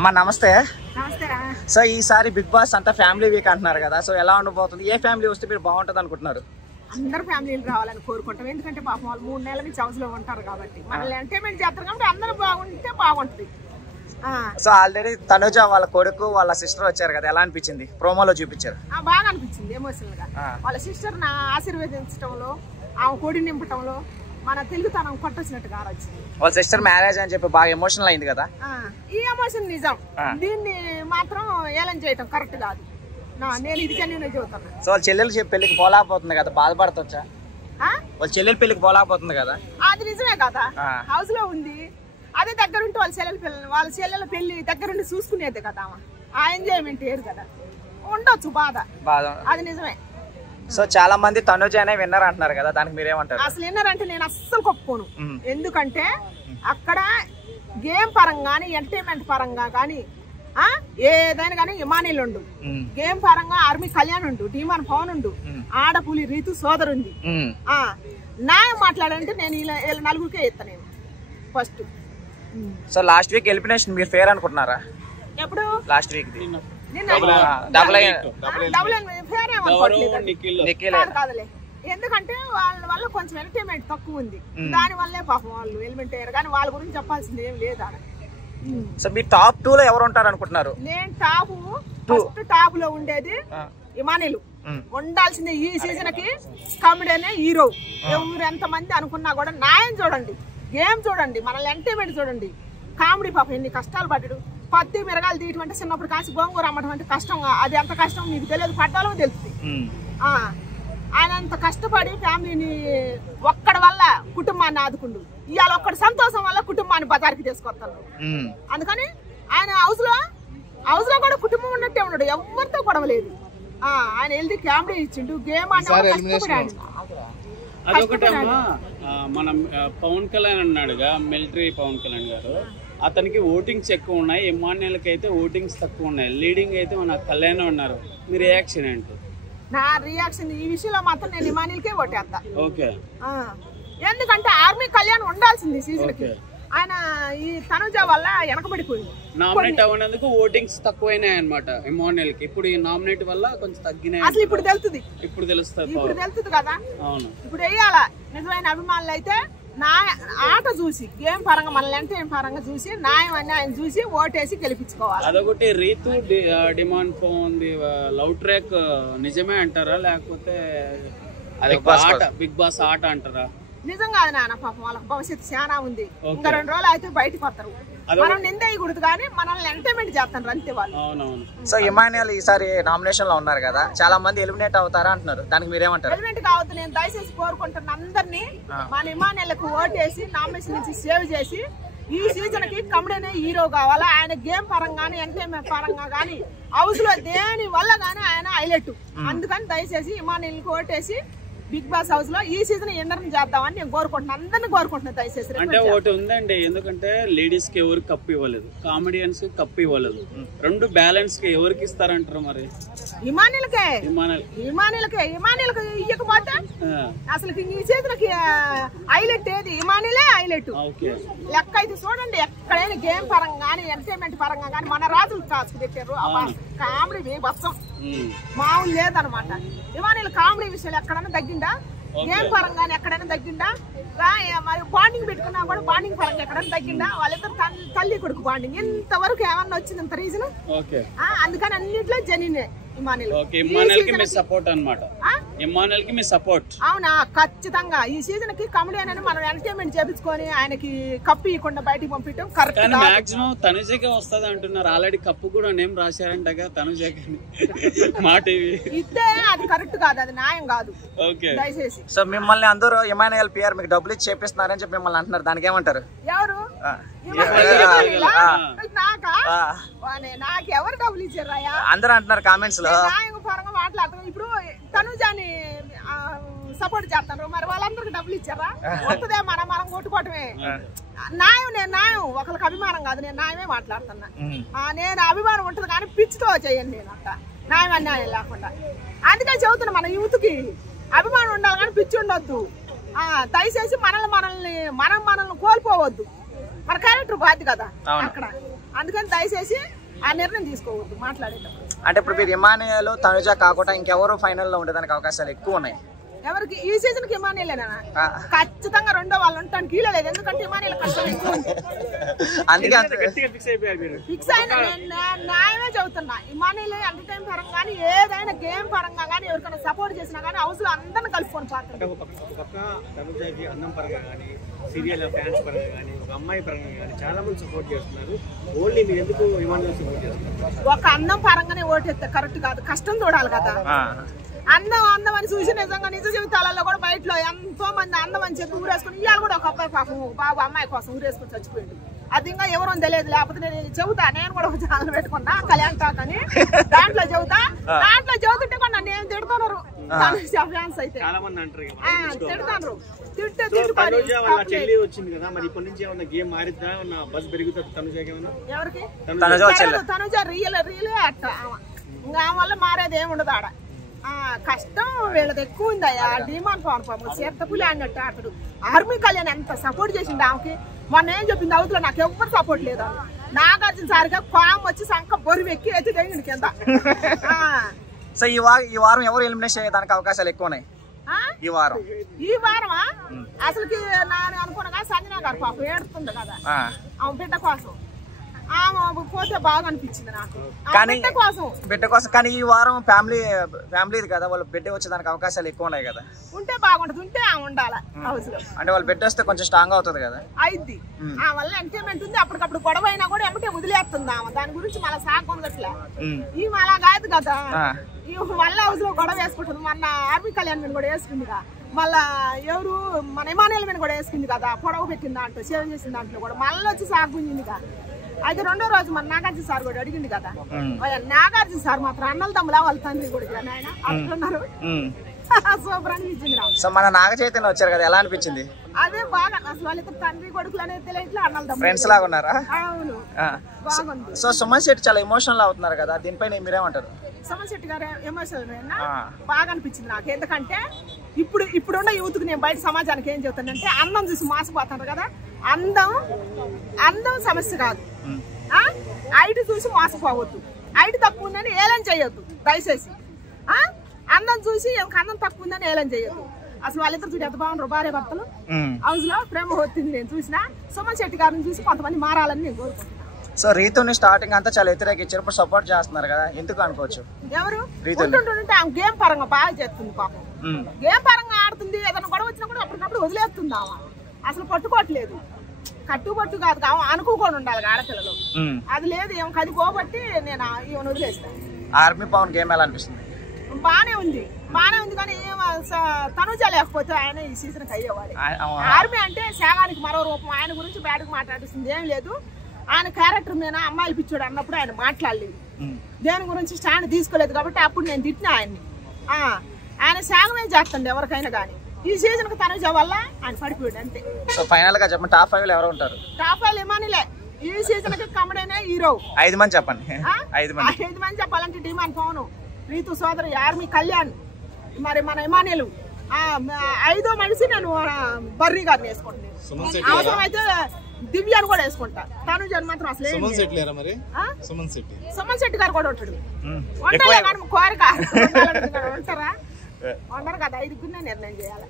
అమ్మా నమస్తే. నమస్తే. సో ఈసారి బిగ్ బాస్ అంతా ఫ్యామిలీ వీక్ అంటున్నారు కదా, సో ఎలా ఉండబోతుంది? ఏ ఫ్యామిలీ వస్తే మీరు బాగుంటుంది అనుకుంటున్నారు? అందరు ఫ్యామిలీలు రావాలని కోరుకుంటాం. ఎందుకంటే పాపం వాళ్ళు 3 నెలల నుంచి హౌస్ లో ఉంటారు కాబట్టి మనల్ని ఎంటర్టైన్మెంట్ చేస్తారు కాబట్టి అందరూ బాగుంటే బాగుంటుంది. సో ఆల్రెడీ తనుజ వాళ్ళ కొడుకు వాళ్ళ సిస్టర్ వచ్చారు కదా, ఎలా అనిపించింది? ప్రోమోలో చూపించారు. బాగా అనిపించింది ఎమోషనల్ గా. వాళ్ళ సిస్టర్ నా ఆశీర్వదించడంలో, ఆమె కోడి నింపటంలో మన తెలుగుతనం కొట్టొచ్చినట్టుగా వచ్చింది. వాళ్ళ సిస్టర్ మ్యారేజ్ అని చెప్పి బాగా ఎమోషనల్ అయింది కదా. ఈ ఎమోషన్ నిజం. దీన్ని మాత్రం ఏలం చేయటం కరెక్ట్ కాదు. నేను ఇది నేను చెబుతాను. సో వాళ్ళ చెల్లెలు పెళ్లికి పోలేకపోతుంది కదా, బాధపడతొచ్చా? వాళ్ళ చెల్లెలు పెళ్లికి పోలేకపోతుంది కదా, అది నిజమే కదా. హౌస్ లో ఉంది, అదే దగ్గరుంటే వాళ్ళ చెల్లెల పెళ్లి దగ్గరుండి చూసుకునేది కదా. ఆ ఎంజాయ్మెంట్ ఏరు కదా, ఉండొచ్చు బాధ, అది నిజమే. సో చాలా మంది తనుజనే విన్నర్ అంటున్నారు కదా, దానికి మీరేమంటారు? అసలు విన్నర్ అంటే నేను అస్సలు ఒప్పుకోను. ఎందుకంటే అక్కడ గేమ్ పరంగా ఎంటర్టైన్మెంట్ పరంగా కానీ ఏదైనా కానీ ఇమానీలు ఉండు, గేమ్ పరంగా ఆర్మీ కళ్యాణ్ ఉండు, టీమాన్ పవన్ ఉండు, ఆడపులి రీతు సోదరు ఉంది. న్యాయం మాట్లాడంటే నేను ఇలా నలుగురికే ఇస్తా నేను first. So last week elimination మీరు ఫేర్ అనుకుంటున్నారా? ఎప్పుడు? లాస్ట్ వీక్ ఎందుకంటే వాళ్ళ వల్ల కొంచెం ఎంటర్టైన్మెంట్ తక్కువ ఉంది, దాని వల్లే పాపం వాళ్ళు ఎలిమెంట్ అయ్యారు. కానీ వాళ్ళ గురించి చెప్పాల్సింది ఏం లేదు ఆడ. సో మీ టాప్ 2 లో ఎవరు ఉంటారు అనుకుంటున్నారు? నేను టాప్ లో ఉండేది ఇమానీలు ఉండాల్సిందే. ఈ సీజన్ కి కామెడీనే హీరో. ఎవరు ఎంత మంది అనుకున్నా కూడా న్యాయం చూడండి, గేమ్ చూడండి, మనల్ని ఎంటర్టైన్మెంట్ చూడండి. కామెడీ పాపం ఎన్ని కష్టాలు పడ్డాడు. పత్తి మిరగాలు తీయటం అంటే చిన్నప్పుడు కాసి గోంగూర అమ్మటం అంటే కష్టం. అది ఎంత కష్టం మీకు తెలియదు, పడ్డాలో తెలుస్తుంది. ఆయన అంత కష్టపడి ఫ్యామిలీని ఒక్కడి వల్ల కుటుంబాన్ని ఆదుకుండు. ఇవాళ ఒక్కడి సంతోషం వల్ల కుటుంబాన్ని బజార్కి తీసుకొస్తాడు. అందుకని ఆయన హౌస్ లో కూడా కుటుంబం ఉన్నట్టే ఉన్నాడు, ఎవరితో గొడవలేదు. ఆయన వెళ్ళి కామెడీ ఇచ్చిండు, గేమ్ అంటే అదొకటమ్మా. మనం పవన్ కళ్యాణ్ అన్నాడుగా, మిలిటరీ పవన్ కళ్యాణ్ గారు, అతనికి ఓటింగ్స్ ఎక్కువ ఉన్నాయి, ఇమాన్యుయల్కి అయితే ఓటింగ్స్ తక్కువ ఉన్నాయి, లీడింగ్ అయితే మన కళ్యాణ్ ఉన్నారు. మీ రియాక్షన్ ఏంటి? నా రియాక్షన్ ఈ విషయంలో మాత్రం నేను ఇమాన్యుయల్కే ఓటేస్తా. ఓకే. ఎందుకంటే ఆర్మీ కళ్యాణ్ ఉండాల్సింది సీజన్ కి. ఆయన ఈ తనుజ వల్ల వెనకబడిపోయింది. నామినేట్ అవ్వనందుకు ఓటింగ్స్ తక్కువైనాయి అనమాట ఇమాన్యుయల్ కి. ఇప్పుడు ఈ నామినేట్ వల్ల కొంచెం తగ్గినాయి. అసలు ఇప్పుడు తెలుస్తుంది, ఇప్పుడు తెలుస్తుంది కదా. అవును, ఇప్పుడు వేయాల. నిజమైన అభిమానులు అయితే నా ఆట చూసి, గేమ్ పరంగా మనల్ని ఎంటర్టైన్ పరంగా చూసి, న్యాయం అన్యాయం చూసి ఓటేసి గెలిపించుకోవాలి. అదొకటి. రీతు డిమాండ్ పోంది లవ్ ట్రాక్ నిజమే అంటారా, లేకపోతే అది బిగ్ బాస్ ఆట అంటారా? నిజంగా అది నాన్న, పాపం వాళ్ళకి భవిష్యత్తు చాలా ఉంది. ఇంకా 2 రోజులు అయితే బయటకు వస్తారు. మనం నిందేయకూడదు కానీ మనల్ని ఎంటర్టైన్మెంట్ చేస్తారు అంతే వాళ్ళు. సో ఇమాన్యుయల్ ఈసారి నామినేషన్ లో ఉన్నారు కదా, చాలా మంది ఎలిమినేట్ అవుతారా అంటున్నారు, దానికి మీరేమంటారు? ఎలిమినేట్ కావద్దు. నేను దయచేసి కోరుకుంటున్న అందరినీ మన ఇమాన్యుయల్కు ఓటేసి నామినేషన్ నుంచి సేవ్ చేసి ఈ సీజన్ కి కమెడీనే హీరో కావాలా. ఆయన గేమ్ పరంగా ఎంటర్టైన్మెంట్ పరంగా కానీ హౌస్ లో దేని వల్ల కానీ ఆయన హైలైట్. అందుకని దయచేసి ఇమాన్యుయల్కి ఓటేసి బిగ్ బాస్ హౌస్ లో ఈ సీజన్ ఎండర్ని చేద్దామని నేను కోరుకుంటున్నాను, అందరినీ కోరుకుంటున్నాను దయచేసి. అంటే ఒకటి ఉందండి, ఎందుకంటే లేడీస్ కి ఎవరికి కప్పు ఇవ్వలేదు, కామెడియన్స్ కి కప్పు ఇవ్వలేదు, 2 బ్యాలెన్స్ కి ఎవరికి ఇస్తారంటారు మరి? ఇమాన్యుయల్కే ఇవ్వకపోతే అసలు ఈ సీజన్ కి హైలైట్ ఏది? ఇమాన్యుయలే హైలైట్. లెక్క అయితే చూడండి, ఎక్కడైనా గేమ్ పరంగా కానీ ఎంటర్టైన్మెంట్ పరంగా కానీ మన రాజులు కాసుకు పెట్టారు. కామెడీ బస్సం మామూలు లేదనమాట. ఇమాన్యుయల్ కామెడీ విషయాలు ఎక్కడైనా తగ్గిందా? గేమ్ పరంగా ఎక్కడైనా తగ్గిందా? మరి బాండింగ్ పెట్టుకున్నా కూడా బాండింగ్ పరంగా ఎక్కడైనా తగ్గిందా? వాళ్ళిద్దరు తల్లి కొడుకు బాండింగ్ ఇంతవరకు ఏమన్నా వచ్చింది ఇంత రీజన్. అందుకని అన్నిట్లో జెన్యూనే అవునా? ఖచ్చితంగా ఈ సీజన్ కి కమెడీ అనేది మనం ఎంటర్టైన్మెంట్ చేపించుకొని ఆయనకి కప్పు ఇవ్వకుండా బయటికి పంపించడం కరెక్ట్. మాక్సిమం తనుజకే వస్తుంది అంటున్నారు. ఆల్రెడీ కప్పు కూడా నేమ్ రాశారంటగా తనుజకి. మా టీవీ ఇదే అది కరెక్ట్ కాదు, అది న్యాయం కాదు. దయచేసి. సో మిమ్మల్ని అందరూ ఇమాన్యుయల్ పిఆర్ మీకు డబ్బులు ఇచ్చి చేపిస్తున్నారని చెప్పి మిమ్మల్ని అంటున్నారు, దానికి ఏమంటారు? ఎవరు? నాకు ఎవరు డబ్బులు ఇచ్చారా? అందరూ అంటున్నారు కామెంట్స్ లో. పరంగా మాట్లాడతాం. ఇప్పుడు తనుజాని సపోర్ట్ చేస్తాను, మరి వాళ్ళందరికి డబ్బులు ఇచ్చారా? వస్తుందే మనం కొట్టుకోవటమే. నేను న్యాయం ఒకరికి అభిమానం కాదు, నేను న్యాయమే మాట్లాడుతున్నా. నేను అభిమానం ఉంటుంది కానీ పిచ్చితో చేయను నేను అంట, న్యాయం అన్యాయం లేకుండా. అందుకే చెబుతున్నా మన యూత్ కి అభిమానం ఉండాలి కానీ పిచ్చి ఉండొద్దు. దయచేసి మనల్ని కోల్పోవద్దు. మన క్యారెక్టర్ బాధ్యత కదా అక్కడ. అందుకని దయచేసి ఆ నిర్ణయం తీసుకోవద్దు మాట్లాడేటప్పుడు. అంటే ఇప్పుడు మీరు ఇమానియల్ తనుజ కాకుండా ఇంకెవరు ఫైనల్లో ఉండడానికి అవకాశాలు ఎక్కువ ఉన్నాయి? ఎవరికి ఈ సీజన్ కి ఇమానియలేనా? ఖచ్చితంగా రెండో వాళ్ళు ఉంటానికి వీలలేదు, ఎందుకంటే ఇమానియల్ కష్టం ఎక్కువ ఉంది. ఫిక్స్ అయినా న్యాయమే చెబుతున్నా. ఇమానియల్ ఎంటర్టైన్ పరంగా కానీ ఏదైనా గేమ్ పరంగా కానీ ఎవరికైనా సపోర్ట్ చేసినా కానీ హౌస్ లో అందరిని కలుపుకొని పోతుంది. సీరియల్ ఫ్యాన్స్ పరంగా కానీ ఒక అమ్మాయి పరంగా కానీ చాలా మంది సపోర్ట్ చేస్తున్నారు. ఓన్లీ మీరు ఎందుకు ఇమానియల్ సపోర్ట్ చేస్తున్నారు? ఒక అందం పరంగానే ఓటేస్తే కరెక్ట్ కాదు, కష్టం చూడాలి కదా. అందం అని చూసి నిజంగా నిజ జీవితాలలో కూడా బయటలో ఎంతో మంది అందం అని చెప్పి ఊరేసుకుని ఇవాళ కూడా ఒక అబ్బాయి పాపం బాబు అమ్మాయి కోసం ఊరేసుకుని చచ్చిపోయింది. అది ఇంకా ఎవరో తెలియదు, లేకపోతే నేను చెబుతా. నేను కూడా ఒక ఛానల్ పెట్టుకున్నా కళ్యాణ్ టాక్ అని, దాంట్లో చెబుతుంటే కూడా నన్ను ఏం తిడుతున్నారు ఫ్యాన్స్ అయితే తిడతారు. చెల్లి వచ్చింది కదా, మరి ఇప్పటి నుంచి ఏమన్నా గేమ్ మారిద్దా, బస్ పెరుగుతుంది తనుజకి? ఎవరికి? తనుజ రియలే అట్ట. ఇంకా వల్ల మారేది ఏమి ఉండదు ఆడ. కష్టం వీళ్ళది ఎక్కువ ఉందయ్యా. డిమాండ్ పవన్ చేతపులి అన్నట్టు అతడు ఆర్మీ కళ్యాణ్ ఎంత సపోర్ట్ చేసింది ఆమెకి. మొన్న ఏం చెప్పింది, అవుతులో నాకు ఎవ్వరు సపోర్ట్ లేదు. నాగార్జున సారిగా పాము వచ్చి సంక బొరువు ఎక్కి ఎత్తి తగ్గింది కింద. సో ఈ వారం ఎవరు ఎలిమినేషన్ అయ్యేదానికి అవకాశాలు ఎక్కువ ఉన్నాయి? ఈ వారమా అసలుకి నేను అనుకున్నా సంజనా గారు పాపం ఏడుతుంది కదా ఆమె బిడ్డ కోసం. పోతే బాగా అనిపించింది నాకు బిడ్డ కోసం. కానీ ఈ వారం ఫ్యామిలీ కదా, వాళ్ళు బిడ్డ వచ్చేదానికి అవకాశాలు ఎక్కువ ఉన్నాయి కదా. ఉంటే బాగుంటది, ఉంటే ఉండాలి హౌస్ లో. అంటే వాళ్ళు బిడ్డ వస్తే కొంచెం స్ట్రాంగ్ అవుతుంది కదా. అయిద్ది ఆ వల్ల ఎంటర్టైన్మెంట్ ఉంది. అప్పటికప్పుడు గొడవ అయినా కూడా ఎమ్మటే వదిలేస్తుంది ఆమె. దాని గురించి మళ్ళీ సాగొనగట్లే. ఈ అలా కాదు కదా, ఈ మళ్ళీ హౌస్ లో గొడవ వేసుకుంటుంది. మొన్న ఆర్మీ కళ్యాణ్ మీద కూడా వేసుకుందిగా, మళ్ళా ఎవరు మన ఇమానియల్ మీద కూడా వేసుకుంది కదా, పొడవ పెట్టిన దాంట్లో సేవ్ చేసిన దాంట్లో కూడా మళ్ళీ వచ్చి సాగుందిగా. అది రెండో రోజు మన నాగార్జున సార్ కూడా అడిగింది కదా, నాగార్జున సార్ మాత్రం అన్నల తమ్ములా వాళ్ళ తండ్రి కూడా ఆయన అట్లున్నారు. సూపర్ అనిపించింది నాకు. సో మన నాగ చైతన్య వచ్చారు కదా, ఎలా అనిపించింది? అదే బాగా, అసలు వాళ్ళిద్దరు తండ్రి కొడుకులు అనేది తెలియట్లే, అన్నల తమ్ముడు ఫ్రెండ్స్ లాగా ఉన్నారా? అవును, బాగుంది. సో సుమన్ శెట్టి చాలా ఎమోషనల్ అవుతున్నారు కదా, దీనిపైన మీరేమంటారు? సుమన్ శెట్టి గారు ఎమోషనల్ బాగా అనిపించింది నాకు. ఎందుకంటే ఇప్పుడున్న యూత్ కి నేను బయట సమాజానికి ఏం చెప్తానంటే, అందం చూసి మోసపోతారు కదా. అందం సమస్య కాదు, ఐటు చూసి మోసపోవద్దు. ఐటు తక్కువ ఉందని ఏలం చేయొద్దు దయచేసి. అందం చూసి అందం తక్కువ ఉందని ఏలం చేయొద్దు. అసలు వాళ్ళిద్దరు చూసి ఎంత బాగున్నారు భార్య భర్తలు. హౌస్ లో ప్రేమ వచ్చింది నేను చూసిన. సుమన్ శెట్టి గారిని చూసి కొంతమంది మారాలని నేను కోరుకుంటున్నాను. సో రీతుని స్టార్టింగ్ అంతా చాలా వ్యతిరేకించారు, ఇప్పుడు సపోర్ట్ చేస్తున్నారు కదా, ఎందుకు అనుకోవచ్చు? ఎవరు ఉంటుంటే ఆమె గేమ్ పరంగా బాగా చేస్తుంది పాపం. గేమ్ పరంగా ఆడుతుంది. ఏదైనా గొడవ వచ్చినా కూడా అప్పటికప్పుడు వదిలేస్తుంది ఆమె. అసలు పట్టుకోవట్లేదు. కట్టుబట్టు కాదు, అనుకోకుండా ఉండాలి ఆడపిల్లలు. అది లేదు ఏమో, అది పోబట్టి నేను ఈమెను వదిలేస్తాను. ఆర్మీ పవన్ గేమ్ ఎలా అనిపిస్తుంది? బానే ఉంది కానీ తనుజ లేకపోతే ఆయన ఈ సీజన్ కి అయ్యేవాడు. ఆర్మీ అంటే శాగానికి మరో రూపం. ఆయన గురించి బ్యాడ్ గా మాట్లాడుతుంది ఏం లేదు. ఆయన క్యారెక్టర్ మీద అమ్మాయిలు పిచ్చోడు అన్నప్పుడు ఆయన మాట్లాడలేదు, దేని గురించి స్టాండ్ తీసుకోలేదు. కాబట్టి అప్పుడు నేను తిట్టిన ఆయన్ని. ఆయన శాగమే చేస్తాండి ఎవరికైనా కానీ. ఈ సీజన్ కి తనుజ వల్ల ఆయన పడిపోయాడు అంతే. సో ఫైనల్ గా చెప్పండి, టాప్ 5 లో ఎవరు ఉంటారు? టాప్ 5 ఇమానిలే. ఈ సీజన్ కి కమడైన హీరో. 5 మంది చెప్పండి. 5 మంది చెప్పాలంటే డిమాండ్ పవన్, రీతు సోదరి, ఆర్మీ కళ్యాణ్, మరి మన ఇమానియల్. 5వ మనిషి నేను బర్రీ గారిని వేసుకుంటాను. అవసరం అయితే దివ్యాన్ని కూడా వేసుకుంటా. తనుజని మాత్రం అసలు సుమన్ శెట్టి గారు కూడా ఉంటాడు. కోరిక ఉంటారా? ఉండరు కదా, 5గురినే నిర్ణయం చేయాలి.